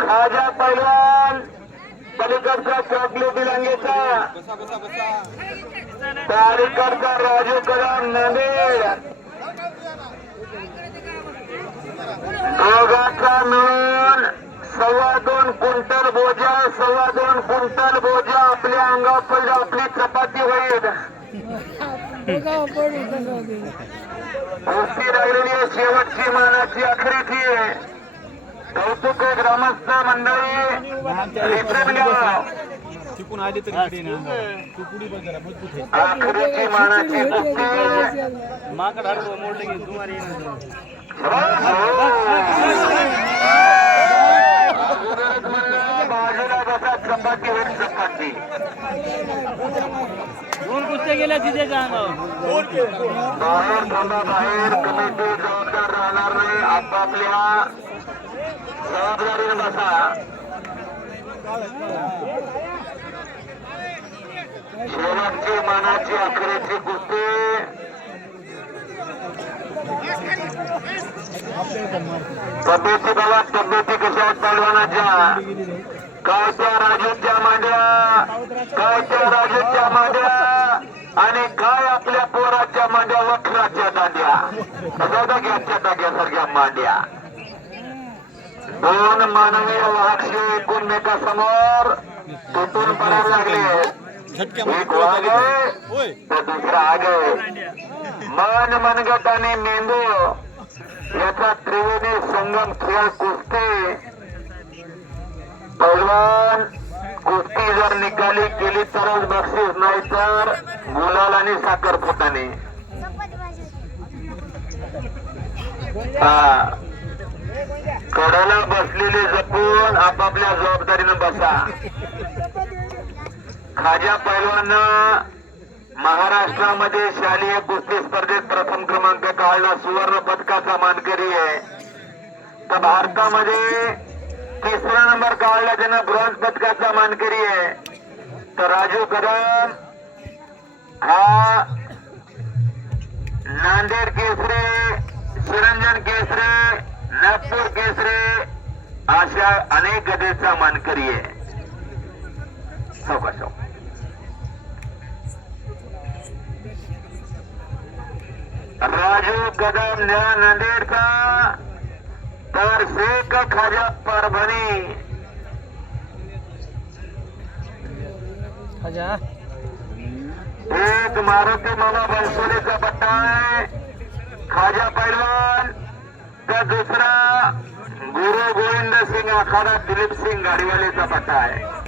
खाजा पैलवान पलीकडचा चॉकलेटी लांगेचा कार्यकर्ता राजू कदम नांदेड दोघांचा मिळून 2.25 क्विंटल बोजा 2.25 क्विंटल बोजा आपल्या अंगावर पडला आपली चपाती होईल कुस्ती लागलेली आहे शेवटची मानाची आखरीची कौतुक ग्रामस्थ मंडळी चिकून आली तरी तू पुढे बघ जरा मजबूत आहे आखरीची मानाची कुस्ती माकड हडवं मोडलं की तुम्हाला बाजूला बसा चपाती होईल चपाती दोन कुस्त्या गेल्या तिथे बाहेर थांबा बाहेर कमिटी जबाबदार राहणार नाही आपापल्या जबाबदारीने बसा शेवटची मानाची अखेरची कुस्ती तब्येती बघा तब्येती कशा आहेत पैलवानाच्या काय त्या राजूच्या मांड्या काय त्या राजूच्या मांड्या आणि काय आपल्या पोराच्या मांड्या वखराच्या दांड्या दाग्याच्या दाग्यासारख्या मांड्या दोन मानवीय वाहक्षे एकमेकासमोर तुटून पडायला लागले एक वागे तर दुसरा आगे मन मनगट आणि मेंदू याचा त्रिवेणी संगम खेळ कुस्ती पैलवान कुस्ती जर निकाली केली तरच बक्षीस नाही तर गुलाल आणि साखरपुटाने कडाला बसलेले जपून आपापल्या जबाबदारीनं बसा खाजा पैलवान महाराष्ट्रामध्ये शालेय कुस्ती स्पर्धेत प्रथम क्रमांक काढला सुवर्ण पदकाचा मानकरी आहे तर भारतामध्ये 3रा नंबर काढला त्यानं ब्रॉन्झ पदकाचा मानकरी आहे तर राजू कदम हा नांदेड केसरी चिरंजन केसरी नागपूर केसरी अशा अनेक गदेचा मानकरी आहे सावकाश राजू कदम निळा नांदेडचा तर शेख खाजा परभणी एक मारुती मामा बनसोडेचा पट्टा आहे खाजा पैलवान तर दुसरा गुरु गोविंद सिंग आखाडा दिलीप सिंग गाडीवालेचा पट्टा आहे